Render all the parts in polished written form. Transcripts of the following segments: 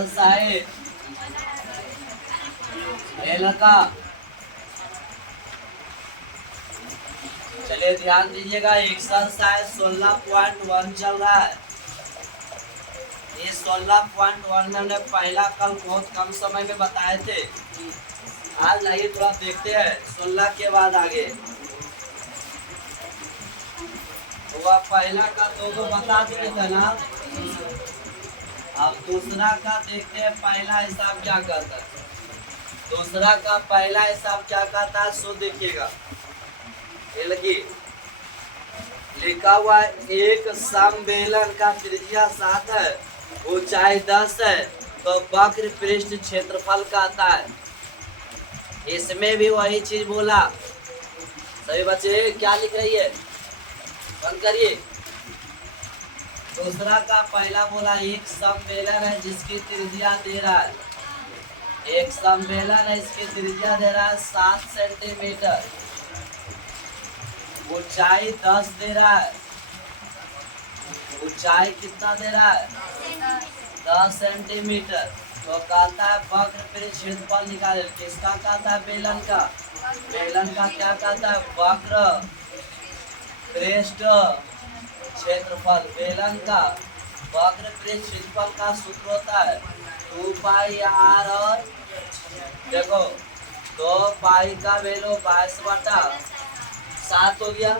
साहेब लड़का चलिए ध्यान दीजिएगा। एक्सरसाइज 16.1 चल रहा है। ये 16.1 में हमने पहला कल बहुत कम समय में बताए थे। आज लाइए थोड़ा देखते हैं 16 के बाद आगे। तो वह पहला का दो बता दिए थे ना। अब दूसरा का देखते हैं पहला हिसाब क्या करता है। दूसरा का पहला हिसाब क्या करता है सो देखिएगा। ये लगी लिखा हुआ है एक समबेलन का त्रिज्या 7 है, ऊंचाई 10 है, तो वक्र पृष्ठ क्षेत्रफल का आता है। इसमें भी वही चीज बोला। सभी बच्चे क्या लिख रही है बंद करिए। दूसरा का पहला बोला एक समबेलन है जिसकी त्रिज्या दे रहा है। एक समबेलन है इसकी त्रिज्या दे रहा है 7 सेंटीमीटर, ऊंचाई 10 दे रहा है। ऊंचाई कितना दे रहा है 10 सेंटीमीटर। तो कहता है वक्र पृष्ठ क्षेत्रफल निकाले। किसका कहता है बेलन का। बेलन का क्या कहता है वक्र पृष्ठ क्षेत्रफल। बेलन का वक्र पृष्ठ क्षेत्रफल का सूत्र होता है 2 पाई आर। और देखो 2 पाई का वैल्यू 22/7 हो गया।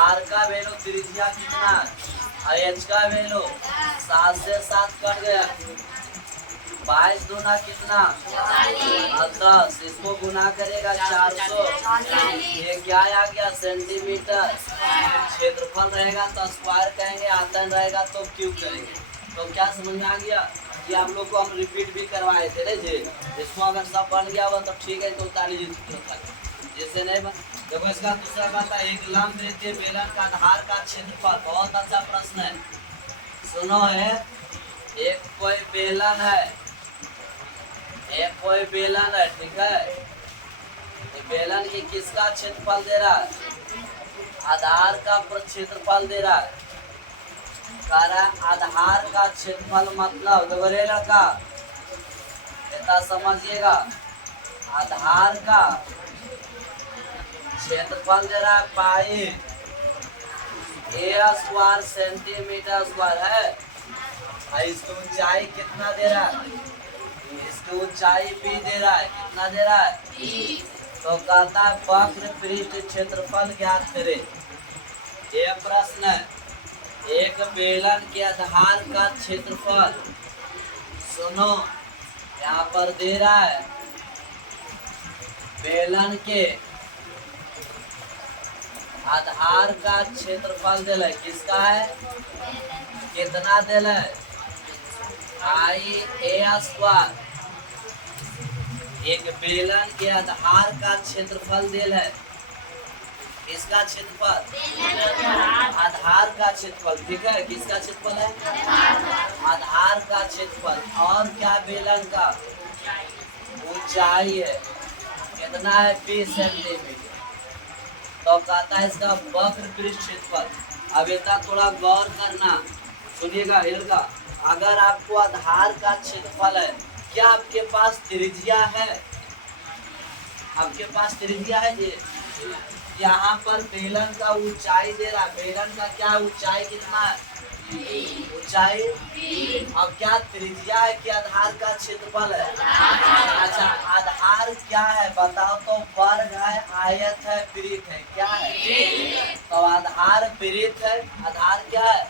आर का वैल्यू त्रिज्या कितना है, एच का वैल्यू 7 से 7 कट गया। 22 दूना कितना 10। इसको गुना करेगा 400। ये क्या आ गया सेंटीमीटर। क्षेत्रफल रहेगा तो स्क्वायर कहेंगे, आयतन रहेगा तो क्यूब करेंगे। तो क्या समझ में आ गया। ये आप लोग को हम रिपीट भी करवाए थे ना जी। इसको अगर सब बन गया हुआ तो ठीक है, तो ताली जैसे नहीं बन। देखो इसका दूसरा बात है एक लंब वृत्तीय बेलन का आधार का क्षेत्रफल। बहुत अच्छा प्रश्न है, सुनो। है एक कोई बेलन है, एक कोई बेलन है, ठीक है। तो बेलन की किसका क्षेत्रफल दे रहा है, आधार का क्षेत्रफल दे रहा है। कह रहा है आधार का क्षेत्रफल मतलब दोबरेला का, इतना समझिएगा। आधार का क्षेत्रफल दे रहा है पाई ए स्क्वायर सेंटीमीटर स्क्वायर है। इसकी ऊंचाई कितना दे रहा है, इसकी ऊंचाई भी दे रहा है। कितना दे रहा है तो कहता है वक्र पृष्ठ क्षेत्रफल ज्ञात करे। ये प्रश्न है एक बेलन के आधार का क्षेत्रफल। सुनो यहाँ पर दे रहा है बेलन के आधार का क्षेत्रफल दिल है। किसका है, कितना दिल है आई ए स्क्वायर। एक बेलन के आधार का क्षेत्रफल दिल है। किसका क्षेत्रफल, आधार का क्षेत्रफल, ठीक है। किसका क्षेत्रफल है, आधार का क्षेत्रफल। और क्या बेलन का ऊंचाई है, कितना है 20 सेंटीमीटर। तो कहता है इसका वक्र पृष्ठ क्षेत्रफल। अब इतना थोड़ा गौर करना, सुनिएगा हिलगा। अगर आपको आधार का क्षेत्रफल है, क्या आपके पास त्रिज्या है, आपके पास त्रिज्या है जी। यहाँ पर बेलन का ऊंचाई दे रहा है। बेलन का क्या ऊंचाई कितना है, ऊंचाई। अब क्या त्रिज्या है कि आधार का क्षेत्रफल है। अच्छा आधार क्या है बताओ तो। वर्ग है, आयत है, वृत्त है। क्या है तो आधार वृत्त है। आधार क्या है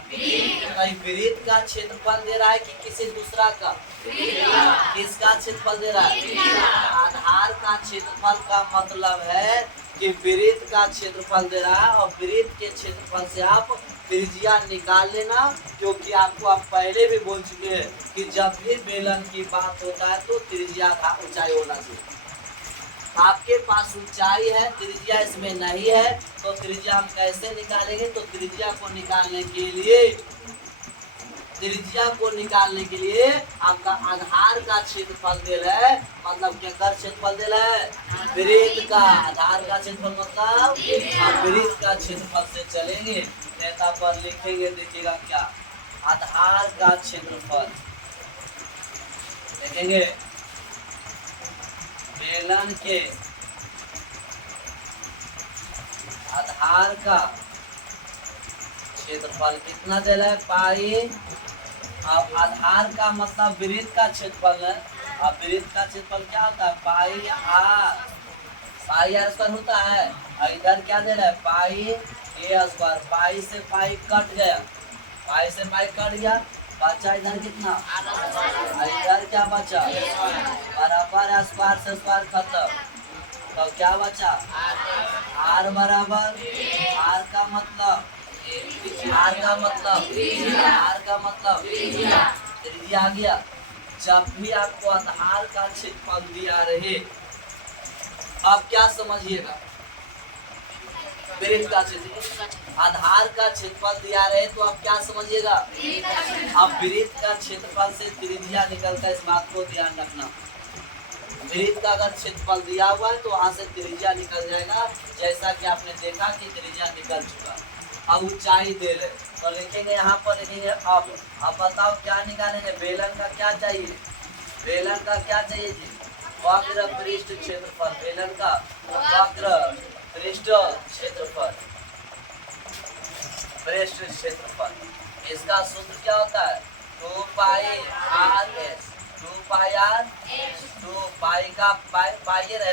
तो वृत्त का क्षेत्रफल दे रहा है कि किसी दूसरा का, किसका क्षेत्रफल दे रहा है, आधार का क्षेत्रफल का मतलब है कि वृत्त का क्षेत्रफल दे रहा है। और वृत्त के क्षेत्रफल से आप त्रिज्या निकाल लेना, क्योंकि आपको आप पहले भी बोल चुके हैं कि जब भी बेलन की बात होता है तो त्रिज्या का ऊंचाई होना चाहिए। आपके पास ऊंचाई है, त्रिज्या इसमें नहीं है, तो त्रिज्या हम कैसे निकालेंगे। तो त्रिज्या को निकालने के लिए, त्रिज्या को निकालने के लिए आपका आधार का क्षेत्रफल दे रहा है। मतलब क्या कर क्षेत्रफल दे रहा है, वृत्त का। आधार का क्षेत्रफल मतलब वृत्त का क्षेत्रफल से चलेंगे। नेता पर लिखेंगे, देखिएगा क्या आधार का क्षेत्रफल देखेंगे बेलन के आधार का क्षेत्रफल कितना दे रहा है पाई। अब आधार का मतलब वृत्त का क्षेत्रफल है। अब वृत्त का क्षेत्रफल क्या होता है pi are. Pi r square होता है और इधर क्या दे रहा है पाई ए स्क्वायर। पाई से पाई कट गया, पाई से पाई कट गया, बचा इधर कितना और इधर क्या बचा बराबर स्क्वायर से स्क्वायर खत्म। तो क्या बचा आर बराबर आर का मतलब त्रिज्या आ गया। जब भी आपको आधार का क्षेत्रफल दिया रहे आप क्या समझिएगा वृत्त का क्षेत्रफल आधार का क्षेत्रफल दिया रहे तो आप क्या समझिएगा। अब वृत्त का क्षेत्रफल से त्रिज्या निकलता है, इस बात को ध्यान रखना। वृत्त का अगर क्षेत्रफल दिया हुआ है तो वहां से त्रिज्या निकल जाएगा, जैसा कि आपने देखा कि त्रिज्या निकल चुका। अब ऊंचाई दे रहे तो लिखेंगे यहाँ पर लिखेंगे अब बताओ क्या निकालेंगे। बेलन का क्या चाहिए, बेलन का क्या चाहिए जी वक्र पृष्ठ क्षेत्रफल। बेलन का वक्र पृष्ठ क्षेत्रफल, पृष्ठ क्षेत्रफल। इसका सूत्र क्या होता है 2 पाई आर एस। 2 पाई आर 2 पाई का पाई रह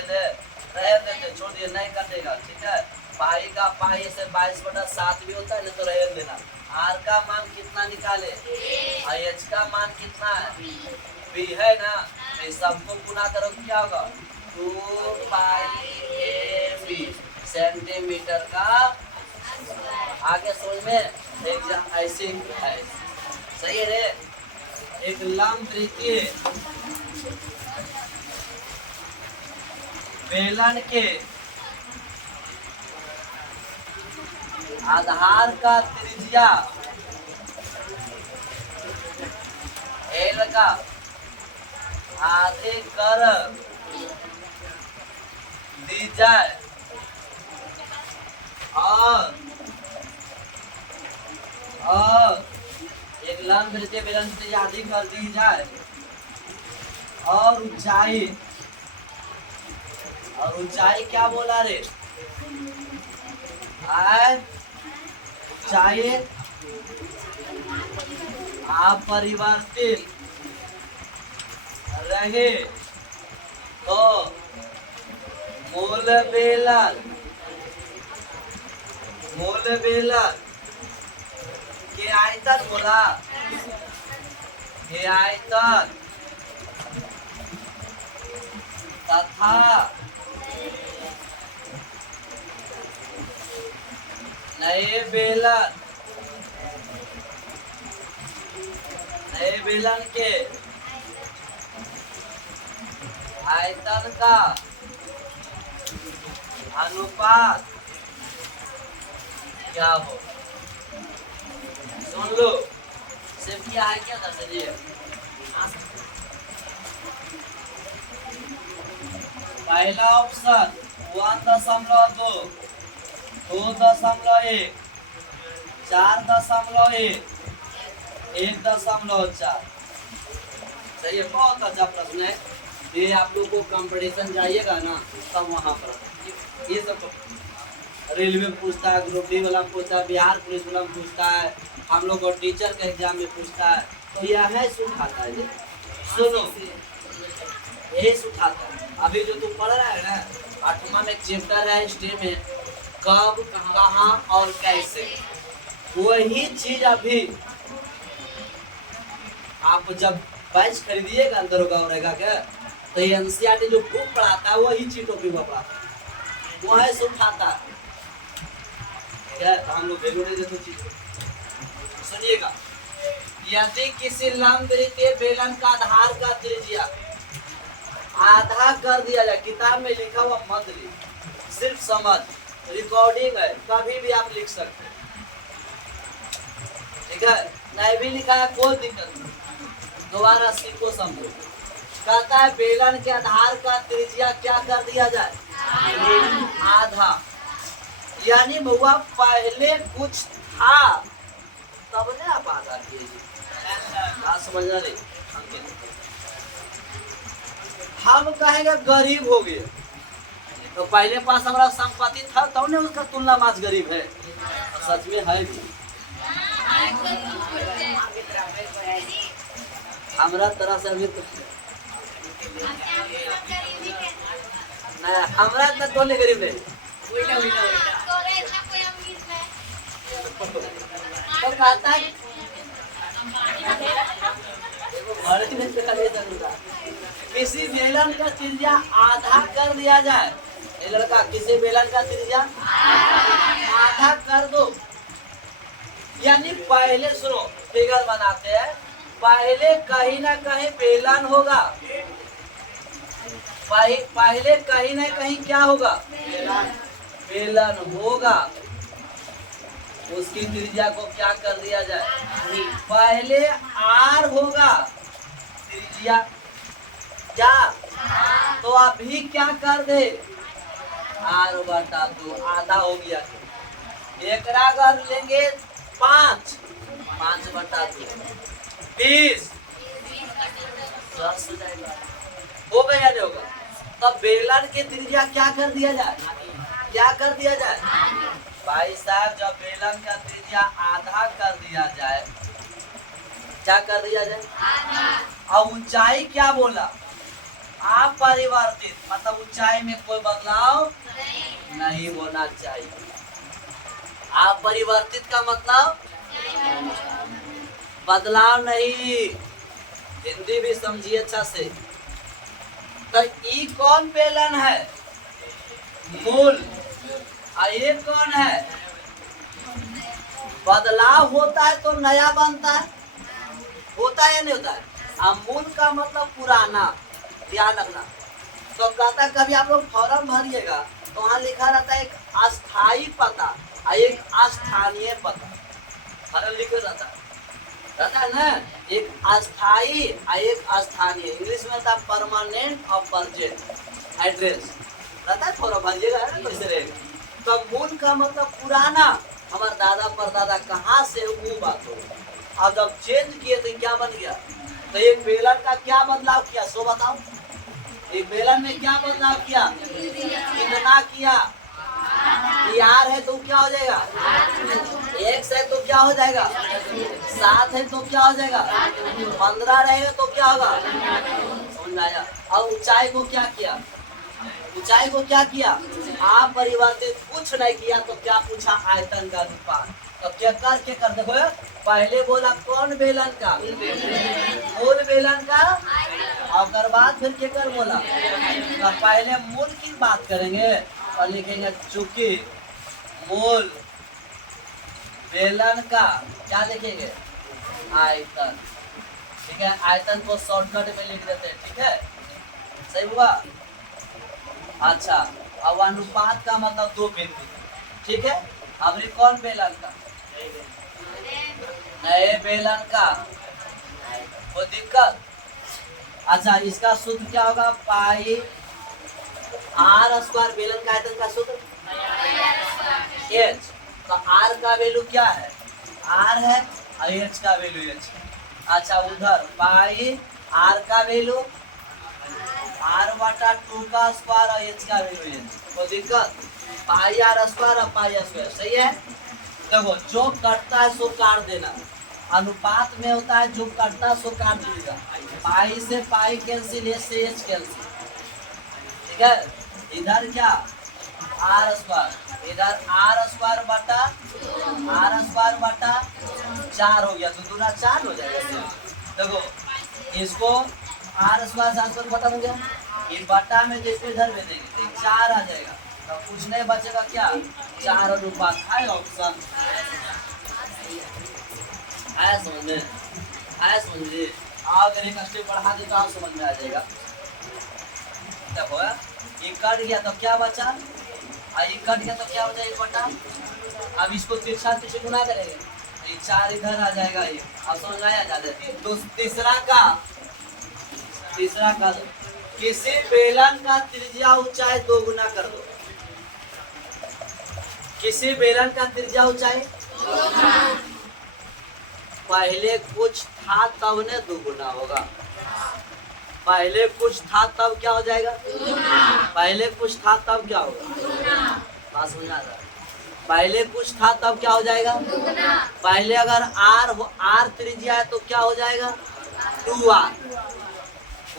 देते छोड़ दिए नहीं कटेगा, ठीक है। पाई का पाई से 22/7 भी होता है, नहीं तो रह देना। आर का मान कितना निकाले और एच का मान कितना है बी है ना। तो सबको गुना करो क्या होगा 2 पाई ए बी सेंटीमीटर का। आगे समझ में एग्जाम ऐसे है, सही है रे। एक लंब वृत्तीय बेलन के आधार का त्रिज्या एल का आधे कर दी जाए और एक लंब वृत्तीय बेलन की त्रिज्या आधी कर दी जाए और ऊंचाई क्या बोला रे ऊंचाई अपरिवर्तित रहे तो मूल बेलन के आयतन बोला के आयतन तथा नए बेलन के आयतन का अनुपात क्या हो। सुन लो सिर्फ क्या है क्या दस पहला ऑप्शन 1.2 2.1 4.1 1.4 सही है। बहुत अच्छा प्रश्न है ये। आप लोग को कंपटीशन जाइएगा ना तब वहाँ पर ये सब रेलवे में पूछता है, ग्रुप डी वाला पूछता है, बिहार पुलिस वाला पूछता है, हम लोग को टीचर के एग्जाम में पूछता है। तो यह है सुखाता है। सुनो यही सुखाता है। अभी जो तुम पढ़ रहा है ना 8वां में एक चैप्टर है हिस्ट्री में कब कहाँ और कैसे, वही चीज अभी आप जब बैच खरीदिएगा दरोगा उरेगा के तो ये एनसीईआरटी जो बुक पढ़ाता है वही चीज टॉपिक में पढ़ाता है, वो है सुखाता है। क्या हम लोग वैल्यू नहीं देते चीज। सुनिएगा यदि किसी लंब वृत्तीय बेलन का आधार का त्रिज्या आधा कर दिया जाए, किताब में लिखा हुआ मत लिख, सिर्फ समझ, रिकॉर्डिंग है कभी भी आप लिख सकते हैं, ठीक है। नहीं भी लिखा है कोई दिक्कत नहीं, दोबारा सीखो समझो। कहता है बेलन के आधार का त्रिज्या क्या कर दिया जाए आधा, यानी बहुआ पहले कुछ था तब ने आप आधा कीजिए। समझना नहीं हम कहेंगे गरीब हो गए, तो पहले पास हमारा संपत्ति था तो ने उसका तुलना मास गरीब है, सच में है भी। हमरा तरह से अभी नहीं, हमरा इतना तो नहीं गरीब है। तो कहता है किसी बेलन का त्रिज्या आधा कर दिया जाए, ये लड़का किसी बेलन का त्रिज्या आधा कर दो, यानी पहले सुनो फिगर बनाते हैं, पहले कहीं ना कहीं बेलन होगा, पहले कहीं ना कहीं क्या होगा, बेलन होगा, उसकी त्रिज्या को क्या कर दिया जाए, पहले आर होगा, त्रिज्या क्या, तो अभी क्या कर दे, आर बटा 2 आधा हो गया, एक कर लेंगे 5, 5 बटा 2 20, हो गया नहीं होगा। तब बेलन की त्रिज्या क्या कर दिया जाए, क्या कर दिया जाए भाई साहब, जब बेलन का त्रिज्या आधा कर दिया जाए, क्या कर दिया जाए, और ऊंचाई क्या बोला, अपरिवर्तित, मतलब ऊंचाई में कोई बदलाव नहीं होना चाहिए। अपरिवर्तित का मतलब बदलाव नहीं, हिंदी भी समझिए अच्छा से। तो ई कौन बेलन है, मूल, और ये कौन है, बदलाव होता है तो नया बनता है, होता है या नहीं होता है, और मूल का मतलब पुराना, ध्यान रखना। तो कहता है कभी आप लोग फॉर्म भरिएगा तो वहाँ लिखा रहता है एक अस्थाई पता और एक स्थानीय पता, फॉर्म लिखा रहता है ना, एक अस्थाई और एक स्थानीय, इंग्लिश में था परमानेंट और परजेंट एड्रेस रहता है, फॉर्म भरिएगा कैसे रहेगा। तो मूल का मतलब पुराना, हमारे दादा परदादा कहाँ से वो बात हो, और जब चेंज किए तो क्या बन गया, तो एक बेलन का क्या बदलाव किया सो बताओ, एक बेलन में क्या बदलाव किया, कितना किया, यार है तो क्या हो जाएगा, 1 है तो क्या हो जाएगा, 7 है तो क्या हो जाएगा, 15 रहेगा तो क्या होगा, समझ में आया। और ऊंचाई को क्या किया, ऊंचाई को क्या किया, आप परिवर्तित कुछ नहीं किया, तो क्या पूछा, आयतन का अनुपात। तो क्या कर देखो, पहले बोला कौन बेलन का, मूल बेलन का, और बाद फिर क्या कर बोला, तो पहले मूल की बात करेंगे और लिखेंगे चूंकि मूल बेलन का क्या लिखेंगे, आयतन, ठीक है, आयतन को शॉर्टकट में लिख देते हैं, ठीक है, सही हुआ। अच्छा, अब अनुपात का मतलब 2 बिंदु, ठीक है। अब कौन बेलन का, नए बेलन का, कोई दिक्कत। अच्छा, इसका सूत्र क्या होगा, पाई आर स्क्वायर, बेलन का आयतन का सूत्र एच, तो आर का वैल्यू क्या है, आर है, और एच का वैल्यू एच। अच्छा, उधर पाई आर का वैल्यू आर बटा 2 का स्क्वायर और एच का वैल्यू एच, कोई दिक्कत, पाई आर स्क्वायर और पाई स्क्वायर, सही है। देखो जो कटता है सो काट देना, अनुपात में होता है जो कटता है सो काट दीजिएगा, पाई से पाई कैंसिल, एच से एच कैंसिल, ठीक है। इधर क्या, आर स्क्वायर, इधर आर स्क्वायर बटा 4 हो गया, तो दूना 4 हो जाएगा। देखो इसको आर स्क्वायर खत्म हो गया, ये बटा में जैसे इधर भेजेंगे तो 4 आ जाएगा, तो कुछ नहीं बचेगा, क्या 4 अनुपात है, ऑप्शन आया समझ में, आया समझ में। अगर एक स्टेप बढ़ा दे तो आप समझ में आ जाएगा। देखो ये कट गया तो क्या बचा, ये कट गया तो क्या हो जाएगा, बटा, अब इसको तिरछा गुना करेंगे, ये 4 इधर आ जाएगा, ये अब समझ में आया जाता है। तो तीसरा का किसी बेलन का त्रिज्या ऊंचाई 2 गुना कर दो, किसी बेलन का त्रिज्या ऊंचाई, पहले कुछ था तब ने 2 गुना होगा, पहले कुछ था तब क्या हो जाएगा? पहले कुछ था तब क्या होगा? बात समझ आ रहा है? पहले कुछ था तब क्या हो जाएगा? पहले अगर आर त्रिज्या है तो क्या हो जाएगा? 2r।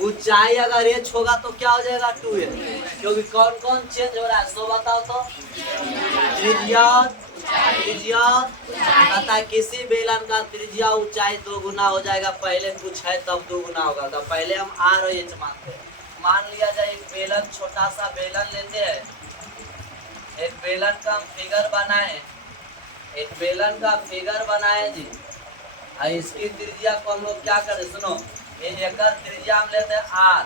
ऊंचाई अगर h होगा तो क्या हो जाएगा? 2h। क्योंकि कौन कौन चेंज हो रहा है सो बताओ तो। त्रिज्या त्रिज्या पता है किसी बेलन का त्रिज्या ऊंचाई 2 गुना हो जाएगा। पहले कुछ है तब 2 गुना होगा। तो पहले हम r और h मानते हैं। मान लिया जाए एक बेलन, छोटा सा बेलन लेते हैं। एक बेलन का हम फिगर बनाए, एक बेलन का फिगर बनाए जी। और इसकी त्रिज्या को हम लोग क्या करें सुनो, ये एकर त्रिज्या हम लेते हैं r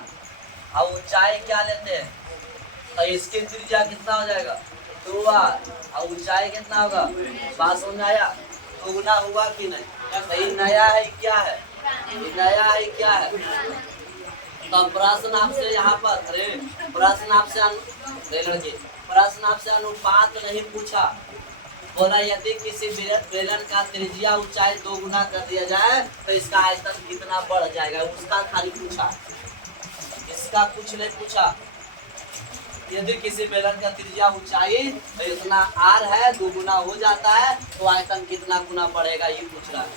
और ऊंचाई क्या लेते हैं? तो इसकी त्रिज्या कितना हो जाएगा? 2r और ऊंचाई कितना होगा? बात समझ आया? दुगुना हुआ कि नहीं? तो ये नया है क्या है? ये नया है क्या है? तो प्रश्न आपसे यहाँ पर प्रश्न आपसे अनुपात नहीं पूछा। बोला यदि किसी बेलन का त्रिज्या ऊंचाई 2 गुना कर दिया जाए तो इसका आयतन कितना बढ़ जाएगा, उसका खाली पूछा, इसका कुछ नहीं पूछा। यदि किसी बेलन का त्रिज्या ऊंचाई तो इतना r है, 2 गुना हो जाता है तो आयतन कितना गुना बढ़ेगा ये पूछ रहा है।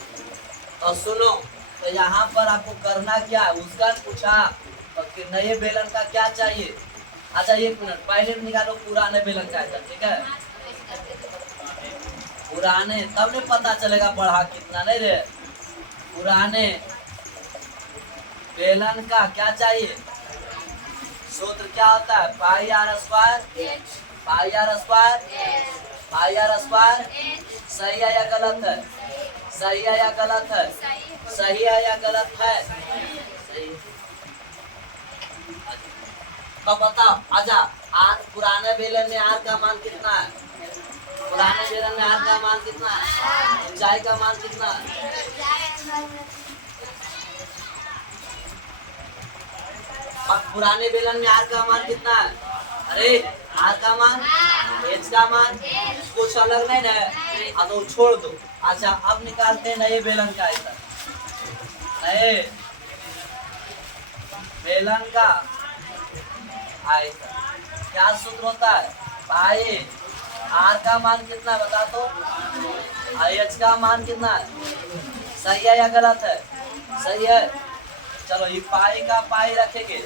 तो सुनो, तो यहाँ पर आपको करना क्या है उसका पूछा। तो नए बेलन का क्या चाहिए? अच्छा 1 मिनट पहले निकालो पुराने बेलन का आयतन, ठीक है? पुराने तब नहीं पता चलेगा बढ़ा कितना, नहीं रे। पुराने बेलन का क्या चाहिए? सूत्र क्या होता है? Pi r square, pi r square, pi r square. सही है या गलत है? सही है या गलत है? सही है या गलत है? सही। तो बताओ, आजा आर पुराने बेलन में आर का मान कितना है? पुराने बेलन में आर का मान कितना है? ऊंचाई का मान कितना है? पुराने बेलन में आर का मान कितना है? अरे आर का मान, एच का मान कुछ अलग नहीं है। अब तो छोड़ दो। अच्छा अब निकालते हैं नए बेलन का आयतन। नए बेलन का आयतन क्या सूत्र होता है? पाई आर का मान कितना बता तो, एच का मान कितना है? सही है या गलत है? सही है। चलो ये पाई का पाई रखेंगे,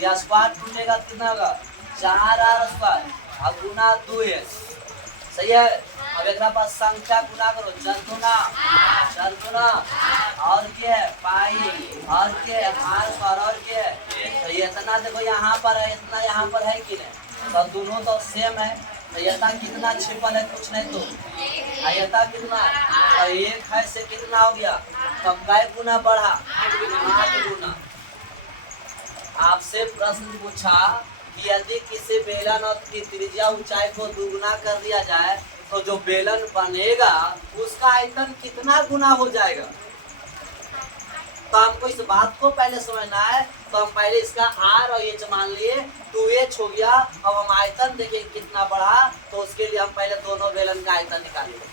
ये स्क्वायर टूटेगा कितना होगा? 4r स्क्वायर और गुना 2s। सही है। अब एक पास संख्या गुना करो, चरगुना चरगुना और क्या है? पाई और क्या है? r स्क्वायर और क्या है? तो ये इतना देखो यहाँ पर है, इतना यहाँ पर है कि नहीं? तो दोनों तो सेम है। तो यथा कितना छिपल है? कुछ नहीं तो यथा कितना? और 1 है से कितना हो गया? तो कै गुना बढ़ा? 8 गुना। आपसे प्रश्न पूछा कि यदि किसी बेलन और की त्रिज्या ऊंचाई को 2 गुना कर दिया जाए तो जो बेलन बनेगा उसका आयतन कितना गुना हो जाएगा। तो हमको इस बात को पहले समझना है। तो हम पहले इसका r और h मान लिए, 2h हो गया। अब हम आयतन देखिए कितना बढ़ा, तो उसके लिए हम पहले दोनों बेलन का आयतन निकालेंगे।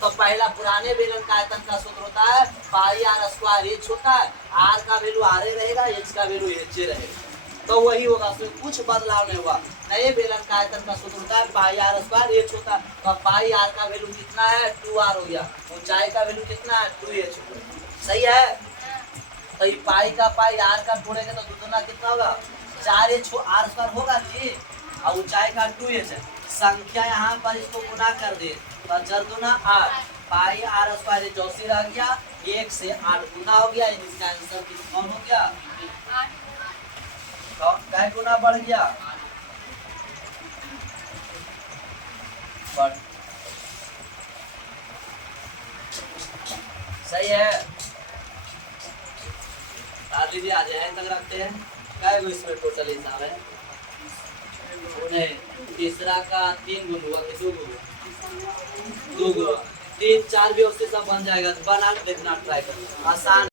तो पहला पुराने बेलन का आयतन का सूत्र होता है पाई आर स्क्वायर h होता है। r का वैल्यू r रहेगा, h का वैल्यू h रहेगा। तो वही होगा, उसमें कुछ बदलाव नहीं हुआ। नए बेलन का आयतन का सूत्र होता है पाई आर स्क्वायर h होता है। तो पाई आर का वैल्यू कितना है? 2r हो गया। ऊंचाई का वैल्यू कितना है? 2h। सही है। तो ये पाई का पाई आर का जोड़ेंगे तो दुगुना कितना होगा? 4h आर स्क्वायर होगा जी। और ऊंचाई का 2h है। संख्या यहाँ पर इसको गुना कर दे तो 4 दूना 8, पाई आर स्क्वायर 84 रह गया, 1 से 8 गुना हो गया। इसका आंसर कौन हो गया? 8 कै गुना बढ़ गया? बढ़। सही है। लीजिए आ जाए तक रखते हैं। क्या इसमें टोटल हिसाब है? नहीं, तीसरा का 3 गुण हुआ कि 2 गुण? 2 गुण। 3 4 भी उससे सब बन जाएगा। बना देखना ट्राई करना, आसान।